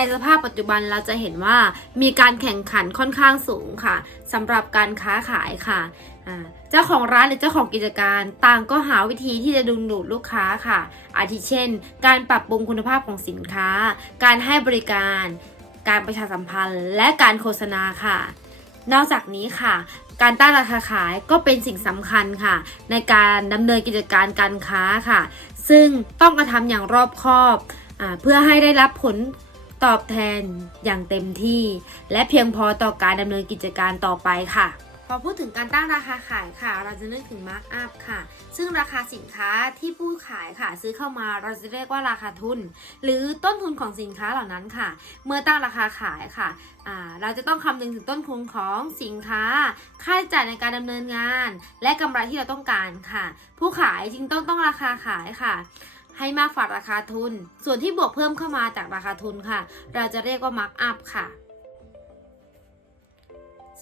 ในสภาพปัจจุบันเราจะเห็นว่ามีการแข่งขันค่อนข้างสูงค่ะสำหรับการค้าขายค่ะเจ้าของร้านหรือเจ้าของกิจการต่างก็หาวิธีที่จะดึงดูดลูกค้าค่ะ อาทิเช่น การปรับปรุงคุณภาพของสินค้า การให้บริการ การประชาสัมพันธ์ และการโฆษณาค่ะ นอกจากนี้ค่ะ การตั้งราคาขายก็เป็นสิ่งสำคัญค่ะ ในการดำเนินกิจการการค้าค่ะ ซึ่งต้องกระทำอย่างรอบคอบอเพื่อให้ได้รับผล ตอบแทนอย่างเต็มที่ และเพียงพอต่อการดำเนินกิจการต่อไปค่ะ พอพูดถึงการตั้งราคาขายค่ะ เราจะนึกถึงมาร์กอัพค่ะ ซึ่งราคาสินค้าที่ผู้ขายค่ะ ซื้อเข้ามาเราจะเรียกว่าราคาทุน หรือต้นทุนของสินค้าเหล่านั้นค่ะ เมื่อตั้งราคาขายค่ะเราจะต้องคำนึงถึงต้นทุนของสินค้า ค่าใช้จ่ายในการดำเนินงาน และกำไรที่เราต้องการค่ะ ผู้ขายจึงต้องต้องราคาขายค่ะ ให้มากกว่าราคาทุน ส่วนที่บวกเพิ่มเข้ามาจากราคาทุนค่ะ เราจะเรียกว่ามาร์กอัพค่ะ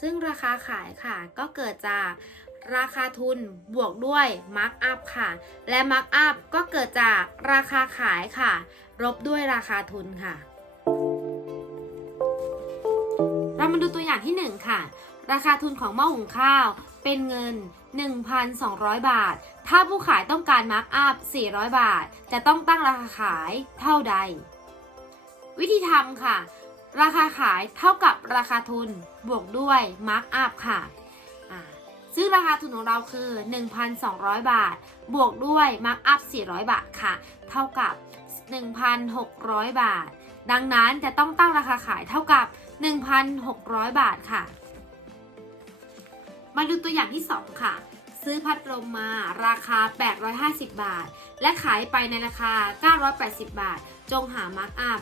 ซึ่งราคาขายค่ะ ก็เกิดจากราคาทุนบวกด้วยมาร์กอัพค่ะ และมาร์กอัพก็เกิดจากราคาขายค่ะ ลบด้วยราคาทุนค่ะ เรามาดูตัวอย่างที่ 1 ค่ะ ราคาทุนของหม้อหุงข้าวเป็นเงิน 1,200 บาท ถ้าผู้ขายต้องการมาร์กอัพ 400 บาท จะต้องตั้งราคาขายเท่าใด วิธีทำค่ะ ราคาขายเท่ากับราคาทุนบวกด้วยมาร์กอัพค่ะ ซึ่งราคาทุนของเราคือ 1,200 บาท บวกด้วยมาร์กอัพ 400 บาทค่ะ เท่ากับ 1,600 บาท ดังนั้นจะต้องตั้งราคาขายเท่ากับ 1,600 บาทค่ะ มาดูตัวอย่างที่ 2 ค่ะ ซื้อพัดลมมาราคา 850 บาท และขายไปในราคา 980 บาท จงหามาร์กอัพ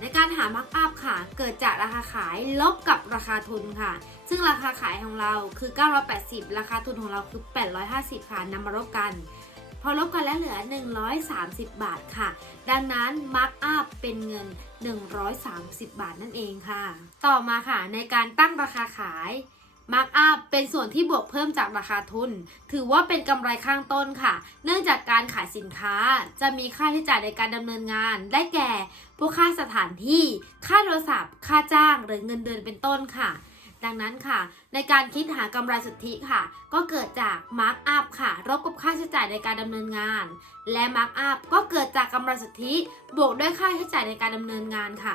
ในการหามาร์กอัพค่ะ เกิดจากราคาขายลบกับราคาทุนค่ะ ซึ่งราคาขายของเราคือ 980 ราคาทุนของเราคือ 850 ค่ะนำมาลบกัน พอลบกันแล้วเหลือ 130 บาทค่ะ ดังนั้นมาร์กอัพเป็นเงิน 130 บาทนั่นเองค่ะ ต่อมาค่ะในการตั้งราคาขาย มาร์กอัพเป็นส่วนที่บวกเพิ่มจากราคาทุน ถือว่าเป็นกำไรข้างต้นค่ะ เนื่องจากการขายสินค้าจะมีค่าใช้จ่ายในการดำเนินงาน ได้แก่ พวกค่าสถานที่ ค่าโทรศัพท์ ค่าจ้าง หรือเงินเดือนเป็นต้นค่ะ ดังนั้นค่ะ ในการคิดหากำไรสุทธิค่ะ ก็เกิดจากมาร์กอัพค่ะลบกับค่าใช้จ่ายในการดำเนินงาน และมาร์กอัพก็เกิดจากกำไรสุทธิบวกด้วยค่าใช้จ่ายในการดำเนินงานค่ะ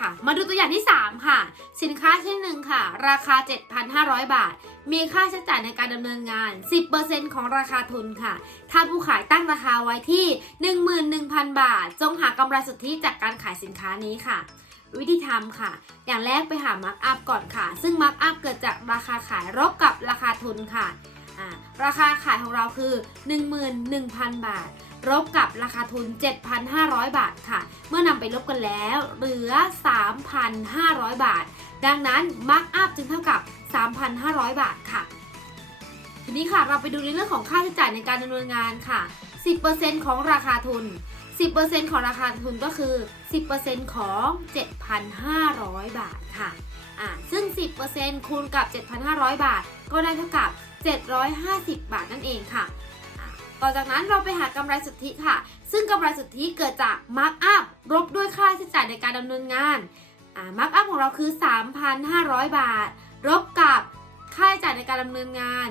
ค่ะ มาดูตัวอย่างที่ 3 ค่ะ สินค้าชิ้นหนึ่งค่ะ ราคา 7,500 บาท มีค่าใช้จ่ายในการดำเนินงาน 10%ของราคาทุนค่ะ ถ้าผู้ขายตั้งราคาไว้ที่ 11,000 บาท จงหากำไรสุทธิจากการขายสินค้านี้ค่ะ วิธีทำค่ะ อย่างแรกไปหามาร์กอัพก่อนค่ะ ซึ่งมาร์กอัพเกิดจากราคาขายลบกับราคาทุนค่ะ ราคาขายของเราคือ 11,000 บาท ลบกับราคาทุน 7,500 บาทค่ะ เมื่อนำไปลบกันแล้ว เหลือ 3,500 บาท ดังนั้นมาร์กอัพจึงเท่ากับ 3,500 บาทค่ะ ทีนี้ค่ะเราไปดูในเรื่องของค่าใช้จ่ายในการดำเนินงานค่ะ 10%ของราคาทุน 10%ของราคาทุนก็คือ 10%ของ 7,500 บาทค่ะอ่าซึ่ง 10%คูณกับ 7,500 บาท ก็ได้เท่ากับ 750 บาทนั่นเองค่ะ ต่อจากนั้นเราไปหากำไรสุทธิค่ะ ซึ่งกำไรสุทธิเกิดจากมาร์กอัพลบด้วยค่าใช้จ่ายในการดำเนินงานอ่ามาร์กอัพของเราคือ 3,500 บาทลบกับค่าใช้จ่ายในการดำเนินงาน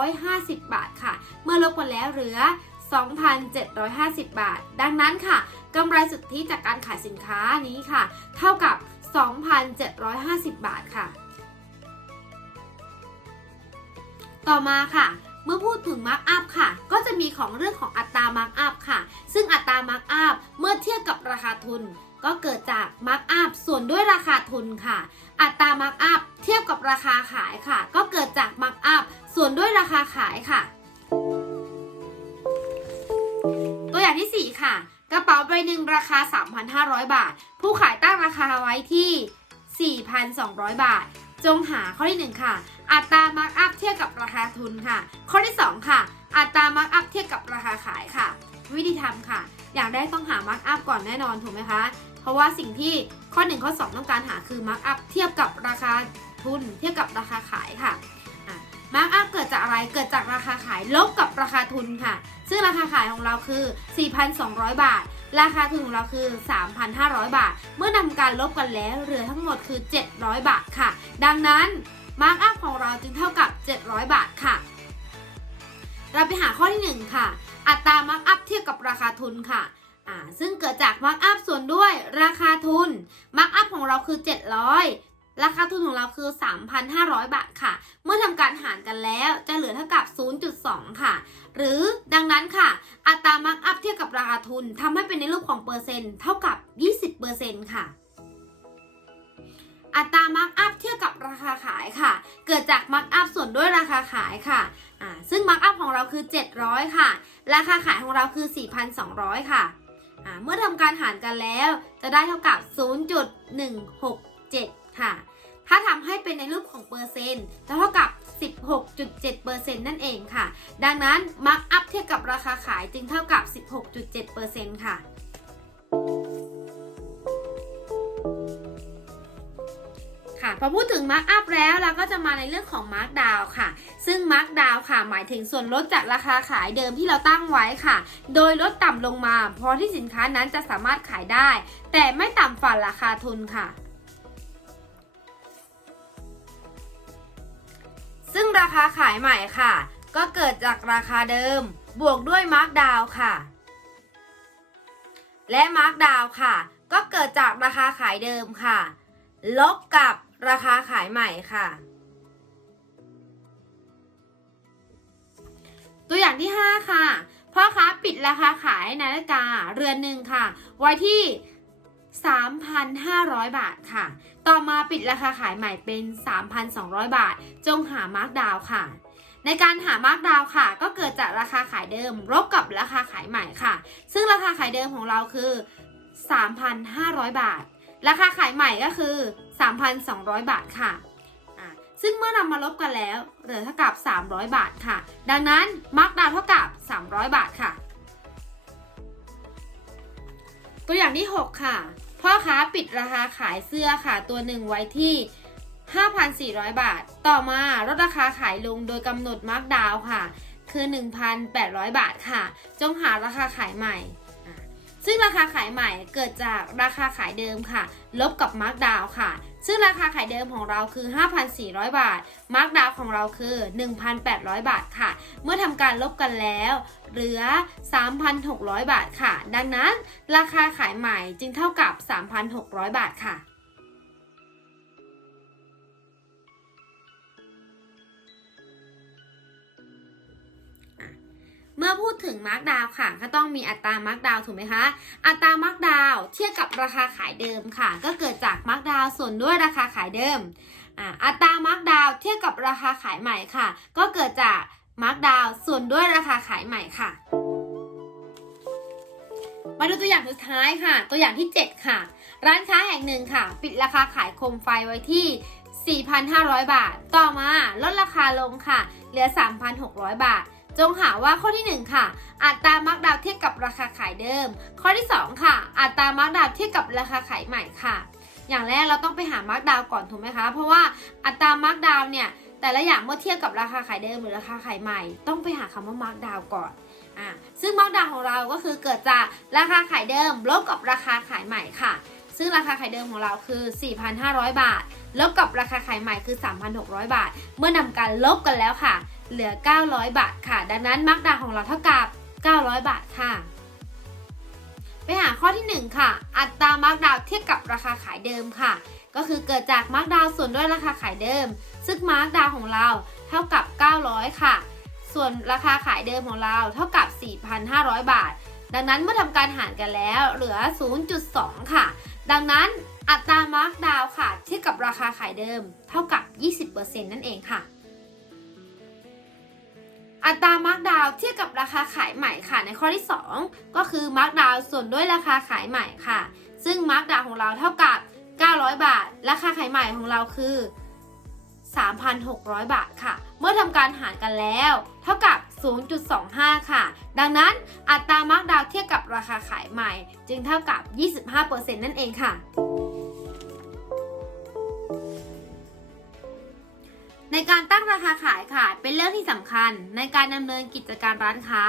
750 บาทค่ะ เมื่อลบกันแล้วเหลือ 2,750 บาท ดังนั้นค่ะกำไรสุทธิจากการขายสินค้านี้ค่ะ เท่ากับ 2,750 บาทค่ะ ต่อมาค่ะ มื่อพูดถึงมาร์กอัพค่ะ ก็จะมีของเรื่องของอัตรามาร์กอัพค่ะ ซึ่งอัตรามาร์กอัพเมื่อเทียบกับราคาทุน ก็เกิดจากมาร์กอัพส่วนด้วยราคาทุนค่ะ อัตรามาร์กอัพเทียบกับราคาขายค่ะ ก็เกิดจากมาร์กอัพส่วนด้วยราคาขายค่ะ ตัวอย่างที่ 4 ค่ะ กระเป๋าใบหนึ่งราคา 3,500 บาท ผู้ขายตั้งราคาไว้ที่ 4,200 บาท จงหาข้อที่ 1 ค่ะ อัตรามาร์กอัพเทียบกับราคาทุนค่ะ ข้อที่ 2 ค่ะ อัตรามาร์กอัพเทียบกับราคาขายค่ะ วิธีทำค่ะ อย่างแรกต้องหามาร์กอัพก่อนแน่นอนถูกไหมคะ เพราะว่าสิ่งที่ข้อ 1 ข้อ 2 ต้องการหาคือมาร์กอัพเทียบกับราคาทุน เทียบกับราคาขายค่ะอะมาร์กอัพเกิดจากอะไร เกิดจากราคาขายลบกับราคาทุนค่ะ ซึ่งราคาขายของเราคือ 4,200 บาท ราคาทุนของเราคือ 3,500 บาท เมื่อนำการลบกันแล้วเหลือทั้งหมดคือ 700 บาทค่ะ ดังนั้นมาร์กอัพของเราจึงเท่ากับ 700 บาทค่ะ เราไปหาข้อที่ 1 ค่ะ อัตรามาร์กอัพเทียบกับราคาทุนค่ะซึ่งเกิดจากมาร์กอัพส่วนด้วยราคาทุนมาร์กอัพของเราคือ 700 ราคาทุนของเราคือ 3,500 บาทค่ะ เมื่อทำการหารกันแล้วจะเหลือเท่ากับ 0.2 ค่ะ หรือดังนั้นค่ะ อัตรามาร์กอัพเทียบกับราคาทุนทำให้เป็นในรูปของเปอร์เซ็นต์เท่ากับ 20%ค่ะอัตรามาร์กอัพเทียบกับราคาขายค่ะ เกิดจากมาร์กอัพส่วนด้วยราคาขายค่ะ ซึ่งมาร์กอัพของเราคือ 700 ค่ะ ราคาขายของเราคือ 4,200 ค่ะอ่าเมื่อทำการหารกันแล้วจะได้เท่ากับ 0.167 ค่ะ ถ้าทำให้เป็นในรูปของเปอร์เซ็นต์จะเท่ากับ 16.7%นั่นเองค่ะ ดังนั้นมาร์กอัพเทียบกับราคาขายจึงเท่ากับ 16.7%ค่ะค่ะพอพูดถึงมาร์กอัพแล้วเราก็จะมาในเรื่องของมาร์กดาวค่ะ ซึ่งมาร์กดาวค่ะหมายถึงส่วนลดจากราคาขายเดิมที่เราตั้งไว้ค่ะ โดยลดต่ำลงมา พอที่สินค้านั้นจะสามารถขายได้ แต่ไม่ต่ำฝ่าราคาทุนค่ะ ซึ่งราคาขายใหม่ค่ะ ก็เกิดจากราคาเดิม บวกด้วยมาร์กดาวค่ะ และมาร์กดาวค่ะ ก็เกิดจากราคาขายเดิมค่ะ ลบกับราคาขายใหม่ค่ะ ตัวอย่างที่ 5 ค่ะพ่อค้าปิดราคาขายนาฬิกาเรือนหนึ่งค่ะ ไว้ที่ 3,500 บาทค่ะ ต่อมาปิดราคาขายใหม่เป็น 3,200 บาท จงหามาร์กดาวค่ะ ในการหามาร์กดาวค่ะ ก็เกิดจากราคาขายเดิมลบกับราคาขายใหม่ค่ะ ซึ่งราคาขายเดิมของเราคือ 3,500 บาท ราคาขายใหม่ก็คือ 3,200 บาทค่ะซึ่งเมื่อนำมาลบกันแล้ว เหลือเท่ากับ 300 บาทค่ะ ดังนั้นมาร์กดาวเท่ากับ 300 บาทค่ะ ตัวอย่างที่ 6 ค่ะ พ่อค้าปิดราคาขายเสื้อค่ะตัวหนึ่งไว้ที่ 5,400 บาท ต่อมาลดราคาขายลงโดยกำหนดมาร์กดาวค่ะ คือ 1,800 บาทค่ะ จงหาราคาขายใหม่ ซึ่งราคาขายใหม่เกิดจากราคาขายเดิมค่ะ ลบกับมาร์กดาวค่ะ ซึ่งราคาขายเดิมของเราคือ 5,400 บาท มาร์กดาวของเราคือ 1,800 บาทค่ะ เมื่อทำการลบกันแล้ว เหลือ 3,600 บาทค่ะ ดังนั้นราคาขายใหม่จึงเท่ากับ 3,600 บาทค่ะ ถึงมาร์กดาวค่ะ ก็ต้องมีอัตรามาร์กดาวถูกไหมคะ อัตรามาร์กดาวเทียบกับราคาขายเดิมค่ะ ก็เกิดจากมาร์กดาวส่วนด้วยราคาขายเดิมอัตรามาร์กดาวเทียบกับราคาขายใหม่ค่ะ ก็เกิดจากมาร์กดาวส่วนด้วยราคาขายใหม่ค่ะ มาดูตัวอย่างสุดท้ายค่ะ ตัวอย่างที่ 7 ค่ะ ร้านค้าแห่งหนึ่งค่ะ ปิดราคาขายโคมไฟไว้ที่ 4,500 บาท ต่อมาลดราคาลงค่ะ เหลือ 3,600 บาท จงหาว่าข้อที่ 1 ค่ะ อัตรามาร์กดาวเทียบกับราคาขายเดิม ข้อที่ 2 ค่ะ อัตรามาร์กดาวเทียบกับราคาขายใหม่ค่ะ อย่างแรกเราต้องไปหามาร์กดาวก่อนถูกไหมคะ เพราะว่าอัตรามาร์กดาวเนี่ยแต่ละอย่างเมื่อเทียบกับราคาขายเดิมหรือราคาขายใหม่ ต้องไปหาคำว่ามาร์กดาวก่อนอ่าซึ่งมาร์กดาวของเราก็คือเกิดจากราคาขายเดิมลบกับราคาขายใหม่ค่ะ ซึ่งราคาขายเดิมของเราคือ 4,500 บาทลบกับราคาขายใหม่คือ 3,600 บาท เมื่อนำการลบกันแล้วค่ะ เหลือ 900 บาทค่ะ ดังนั้นมาร์กดาวของเราเท่ากับ 900 บาทค่ะ ไปหาข้อที่ 1 ค่ะ อัตรามาร์กดาวเทียบกับราคาขายเดิมค่ะ ก็คือเกิดจากมาร์กดาวส่วนด้วยราคาขายเดิม ซึ่งมาร์กดาวของเราเท่ากับ 900 ค่ะ ส่วนราคาขายเดิมของเราเท่ากับ 4,500 บาท ดังนั้นเมื่อทำการหารกันแล้วเหลือ 0.2 ค่ะ ดังนั้นอัตรามาร์กดาวค่ะเทียบกับราคาขายเดิม เท่ากับ 20%นั่นเองค่ะ อัตรามาร์กดาวเทียบกับราคาขายใหม่ค่ะ ในข้อที่ 2 ก็คือมาร์กดาวส่วนด้วยราคาขายใหม่ค่ะ ซึ่งมาร์กดาวของเราเท่ากับ 900 บาท ราคาขายใหม่ของเราคือ 3,600 บาทค่ะ เมื่อทำการหารกันแล้ว เท่ากับ 0.25 ค่ะ ดังนั้นอัตรามาร์กดาวเทียบกับราคาขายใหม่ จึงเท่ากับ 25%นั่นเองค่ะ ในการตั้งราคาขายค่ะ เป็นเรื่องที่สำคัญ ในการดำเนินกิจการร้านค้า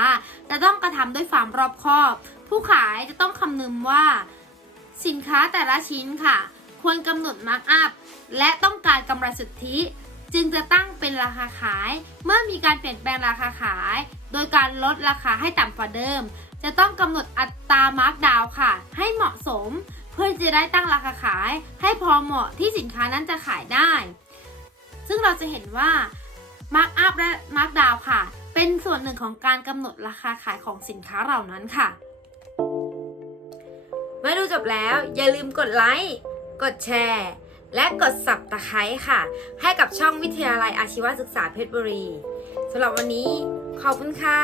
จะต้องกระทำด้วยความรอบคอบ ผู้ขายจะต้องคำนึงว่า สินค้าแต่ละชิ้นค่ะ ควรกำหนดมาร์กอัพ และต้องการกำไรสุทธิ จึงจะตั้งเป็นราคาขาย เมื่อมีการเปลี่ยนแปลงราคาขาย โดยการลดราคาให้ต่ำกว่าเดิม จะต้องกำหนดอัตรามาร์กดาวค่ะ ให้เหมาะสม เพื่อจะได้ตั้งราคาขาย ให้พอเหมาะที่สินค้านั้นจะขายได้ ซึ่งเราจะเห็นว่ามาร์กอัพและมาร์กดาวค่ะ เป็นส่วนหนึ่งของการกำหนดราคาขายของสินค้าเหล่านั้นค่ะ เมื่อดูจบแล้วอย่าลืมกดไลค์กดแชร์ และกดสับตะไคร้ค่ะ ให้กับช่องวิทยาลัยอาชีวศึกษาเพชรบุรีสำหรับวันนี้ขอบคุณค่ะ